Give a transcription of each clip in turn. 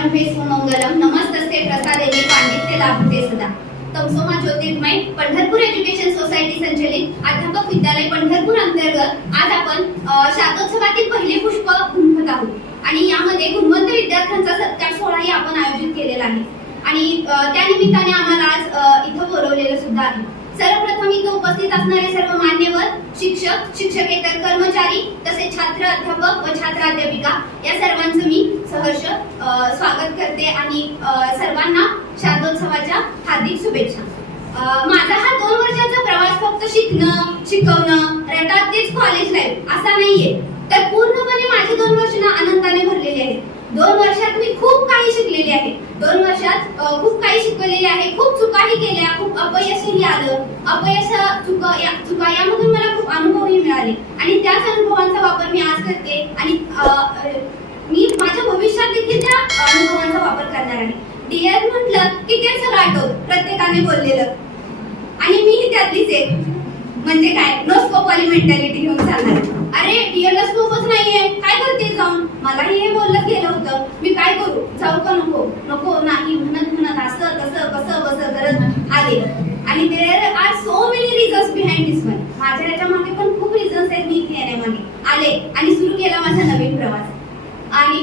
विद्यारंभे सुमंगलम नमस्तस्ते प्रसादेने पांडित्य लाभते सदा. तमसोमा ज्योतिर्मय पंढरपूर एज्युकेशन सोसायटी संचलित अध्यापक विद्यालय पंढरपूर अंतर्गत आज आपण शातोत्सवातील पहिले पुष्प घुमत आहोत. आणि यामध्ये गुणवंत विद्यार्थ्यांचा सत्कार सोहळाही आपण आयोजित केलेला आहे. आणि त्या निमित्ताने आम्हाला आज इथं बोलवलेलं सुद्धा आहे. सर्वप्रथम इथं उपस्थित असणारे सर्व मान्यवर शिक्षक शिक्षकेतर कर्मचारी तसेच छात्र अध्यापक व छात्राध्यापिका या सर्वांचं मी सहर्ष स्वागत करते आणि सर्वांना शारदोत्सवाच्या हार्दिक शुभेच्छा. माझा हा दोन वर्षाचा प्रवास फक्त शिकणं शिकवणं रटात तेच कॉलेज लाईफ असा नाहीये. तर पूर्णपणे माझे दोन वर्ष ना आनंदाने भरलेले आहेत. दोन वर्षात मी खूप काही शिकलेली आहे. दोन वर्षात खूप काही शिकवलेले आहे. खूप चुकाही केल्या खूप अपयशही आलं. अपयश चुका या चुका यामधून मला खूप अनुभवही मिळाले. आणि त्याच अनुभवांचा वापर मी आज करते. आणि मी माझ्या भविष्यात देखील त्या अनुभवांचा वापर करणार आहे. डिअर म्हटलं की ते सगळं आठवत प्रत्येकाने बोललेलं. आणि मीही त्यातलीच एक. म्हणजे काय? नो स्कोप वाली मेंटॅलिटी घेऊन चालणार अरे डिअरला स्कोपच नाहीये. काय करते जाऊन? मलाही हे बोललं गेलं होतं मी काय करू जाऊ का नको? नको नाही म्हणत म्हणत असं तसं कसं कसं करत आले. आणि there are so many reasons behind this one माझ्या याच्या मागे पण खूप रिझन्स आहेत मी इथे येण्यामागे. आले आणि सुरू केला माझा नवीन प्रवास. आणि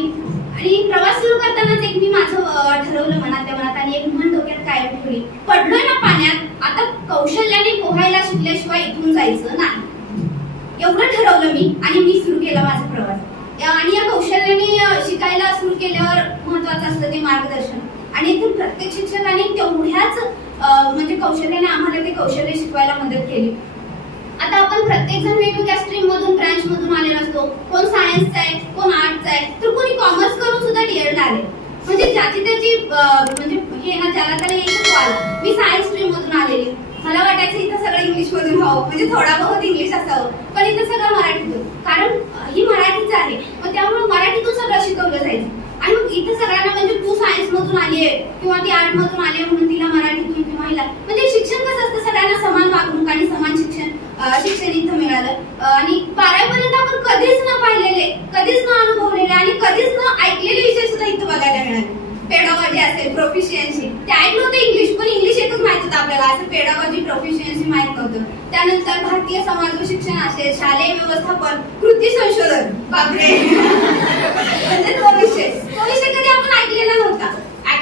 आणि प्रवास सुरू करतानाच एक मी माझं ठरवलं मनातल्या मनात आणि एक म्हण डोक्यात कायम ठेवली. पडलोय ना पाण्यात आता कौशल्याने पोहायला शिकल्याशिवाय इथून जायचं नाही. एवढं ठरवलं मी आणि मी सुरू केला माझा प्रवास. आणि या कौशल्याने शिकायला सुरू केल्यावर महत्वाचं असतं ते मार्गदर्शन. आणि इथून प्रत्येक शिक्षकाने तेवढ्याच म्हणजे कौशल्याने आम्हाला ते कौशल्य शिकवायला मदत केली. आता आपण प्रत्येक जण वेगवेगळ्या स्ट्रीम मधून ब्रांच मधून आलेला असतो. कोण सायन्सचा आहे कोण आर्टचा आहे तर कोणी कॉमर्स करून सुद्धा डीएडला आले. म्हणजे ज्याची त्याची म्हणजे हे ना ज्याला त्याला येतच आलं. मी सायन्स स्ट्रीम मधून आलेली. मला वाटायचं इथं सगळं इंग्लिश मधून व्हावं. म्हणजे थोडा बहुत इंग्लिश असावं. पण इथं सगळं मराठीतून. कारण अं, ही मराठीच आहे मग त्यामुळे मराठीतून सगळं शिकवलं जायचं आणि मग इथं सगळ्यांना म्हणजे तू सायन्स मधून आली आहे किंवा ती आर्ट मधून आली आहे म्हणून तिला मराठीतून किंवा हिला म्हणजे शिक्षण कसं असतं? सगळ्यांना समान वागणूक आणि समान शिक्षण शिक्षण इथं मिळालं. आणि बारावीपर्यंत आपण कधीच न पाहिलेले कधीच न अनुभवलेले आणि कधीच न ऐकलेले विषय सुद्धा इथं बघायला मिळाले. पेडागॉजी असेल प्रोफिशियन्सी ते ऐकलं होतं इंग्लिश पण इंग्लिश एकच माहीत होतं आपल्याला. असं पेडागॉजी प्रोफिशियन्सी माहीत नव्हतं. त्यानंतर भारतीय समाज व शिक्षण असेल शालेय व्यवस्थापन कृती संशोधन. बापरे. म्हणजे तो विषय. तो विषय कधी आपण ऐकलेला नव्हता.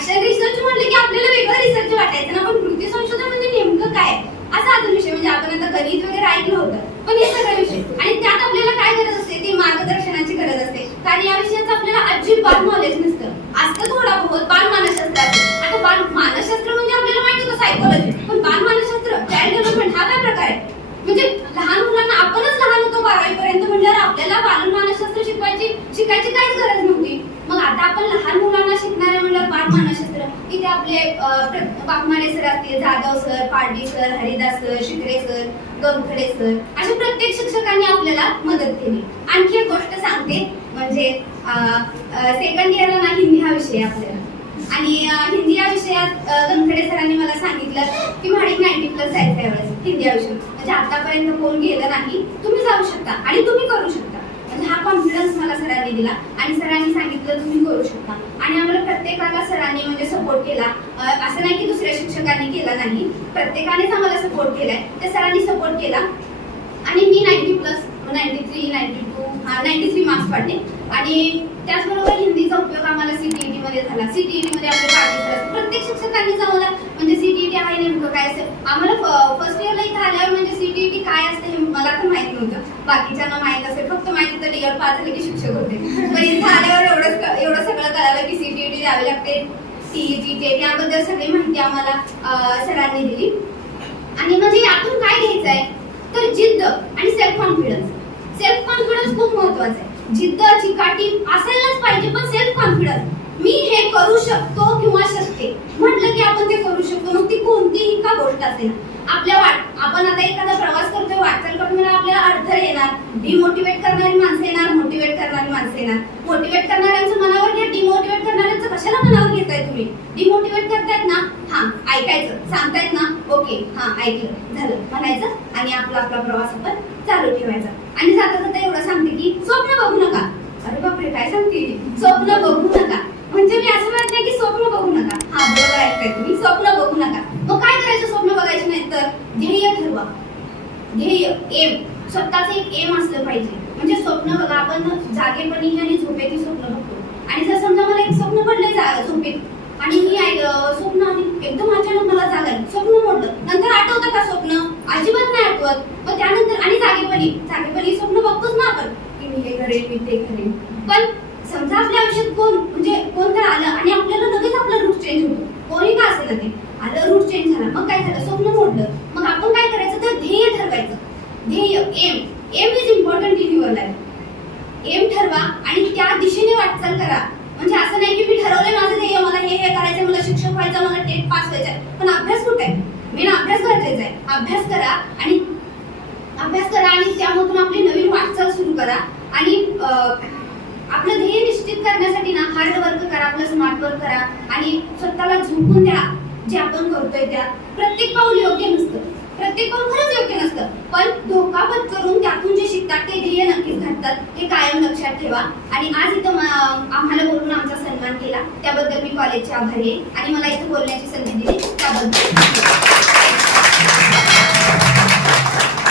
ऍक्शन रिसर्च म्हणलं की आपल्याला वेगळं रिसर्च वाटायचं ना. पण कृती संशोधन म्हणजे नेमकं काय? असा आता विषय. म्हणजे आपण आता गणित वगैरे ऐकलं होतं. पण हे सगळं विषय. आणि त्यात आपल्याला काय गरज असते? ती मार्गदर्शनाची गरज असते. कारण या विषयाचा आपल्याला अजिबात नॉलेज नसतं असतं थोडा बहुत बाल मानसशास्त्र असतं. आता बाल मानसशास्त्र म्हणजे आपल्याला माहिती होतं सायकोलॉजी पण बाल मानसशास्त्र चाइल्ड डेव्हलपमेंट हा काय प्रकार आहे म्हणजे लहान मुलांना आपणच लहान होतो बारावी पर्यंत म्हटल्यावर आपल्याला बाल मानसशास्त्र शिकवायची शिकायची काहीच गरज नव्हती मग आता आपण लहान मुलांना शिकणारे म्हणल्यावर बाल मानसशास्त्र इथे आपले अं, प्र- वाघमारे सर असतील Jadhav sir Pardi sir Haridas sir Shikre sir Gamkhade sir अशा प्रत्येक शिक्षकांनी आपल्याला मदत केली. आणखी एक गोष्ट सांगते म्हणजे सेकंड इयरला ना हिंदी हा विषय आपल्याला. आणि हिंदी या विषयात गमखडे सरांनी मला सांगितलं की म्हाडिक नाईन्टी प्लस जायचं यावेळेस हिंदी या विषय म्हणजे आतापर्यंत कोण गेलं नाही तुम्ही जाऊ शकता आणि तुम्ही करू शकता. म्हणजे हा कॉन्फिडन्स मला सरांनी दिला आणि सरांनी सांगितलं तुम्ही करू शकता. आणि आम्हाला प्रत्येकाला सरांनी म्हणजे सपोर्ट केला. असं नाही की दुसऱ्या शिक्षकांनी केला नाही. प्रत्येकानेच आम्हाला सपोर्ट केलाय. त्या सरांनी सपोर्ट केला. आणि मी ninety plus ninety three ninety two हा नाईन्टी थ्री मार्क्स पडले आणि त्याचबरोबर हिंदीचा उपयोग आम्हाला सीटीईटी मध्ये झाला. सीटीईटी मध्ये आपले प्रत्येक शिक्षकांनी आम्हाला म्हणजे सीटीईटी आहे नेमकं काय असतं आम्हाला फर्स्ट इयरला इथं आल्यावर म्हणजे सीटीईटी काय असतं हे मला तर माहीत नव्हतं. बाकीच्यांना माहीत असेल. फक्त माहिती तर इयर पाच झाले की शिक्षक होते. पण इथं आल्यावर एवढं एवढं सगळं करावं की सीटीईटी द्यावी लागते. सीईटी ते त्याबद्दल सगळी माहिती आम्हाला सरांनी दिली. आणि म्हणजे यातून काय घ्यायचं आहे तर जिद्द आणि सेल्फ कॉन्फिडन्स सेल्फ कॉन्फिडन्स खूप महत्त्वाचा आहे. जिद्द चिकाटी असायलाच पाहिजे पण सेल्फ कॉन्फिडन्स मी हे करू शकतो किंवा शकते. म्हटलं की आपण ते करू शकतो. मग ती कोणतीही का गोष्ट असेल. आपल्या वाट आपण आता एखादा प्रवास करतोय वाटचाल करताना आपल्याला अडथळे येणार. डिमोटिवेट करणारी माणसं येणार मोटिवेट करणारी माणसं येणार. मोटिवेट करणाऱ्यांचं मनावर घ्या डिमोटिवेट करणाऱ्यांचं कशाला मनावर घेताय तुम्ही? डिमोटिवेट करतायत ना? हा ऐकायचं. सांगतायत ना? ओके हा ऐकलं. झालं. म्हणायचं आणि आपला आपला प्रवास आपण चालू ठेवायचा. आणि जाता जाता एवढं सांगते की स्वप्न बघू नका. अरे बापरे काय सांगते? स्वप्न करताय तुम्ही? स्वप्न बघू नका. मग काय करायचं स्वप्न बघायचं नाही तर? ध्येय ठरवा. ध्येय एम. स्वतःच एक एम असलं पाहिजे. म्हणजे स्वप्न बघा आपण जागेपणी आणि झोपेची स्वप्न बघतो. आणि जर समजा मला एक स्वप्न पडले झोपेत आणि मी स्वप्न एकदम अचानक मला जागा स्वप्न मोडलं. नंतर आठवतं का स्वप्न? अजिबात नाही आठवत. मग त्यानंतर आणि जागेपणी जागेपणी स्वप्न बघतोच ना आपण. की मी हे करेन मी ते करेन. पण समजा आपल्या आयुष्यात कोण म्हणजे कोण तर आलं आणि आपल्याला लगेच आपला रूट चेंज होतो. कोणी का असेल ना ते आलं रूट चेंज झाला. मग काय झालं? स्वप्न मोडलं. मग आपण काय करायचं? तर ध्येय ठरवायचं. ध्येय aim aim is important in your life aim ठरवा आणि त्या दिशेने वाटचाल करा. म्हणजे असं नाही की मी ठरवलंय माझं ध्येय मला हे हे करायचं मला शिक्षक व्हायचं मला टेट पास व्हायचं पण अभ्यास कुठे? आहे मेन अभ्यास गरजेचा आहे. अभ्यास करा आणि अभ्यास करा आणि त्यामधून आपली नवीन वाटचाल सुरू करा. आणि आपलं ध्येय निश्चित करण्यासाठी ना हार्ड वर्क करा आपलं स्मार्ट वर्क करा आणि स्वतःला झोपून द्या. जे आपण करतोय त्या. प्रत्येक पाऊल योग्य नसतं. प्रत्येक पाऊल खरंच योग्य नसतं. पण धोका पत्करून त्यातून जे शिकतात ते ध्येय नक्कीच घडतात. हे कायम लक्षात ठेवा. आणि आज इथं आम्हाला बोलून आमचा सन्मान केला. त्याबद्दल मी कॉलेजचे आभारी आहे. आणि मला इथं बोलण्याची संधी दिली. त्याबद्दल.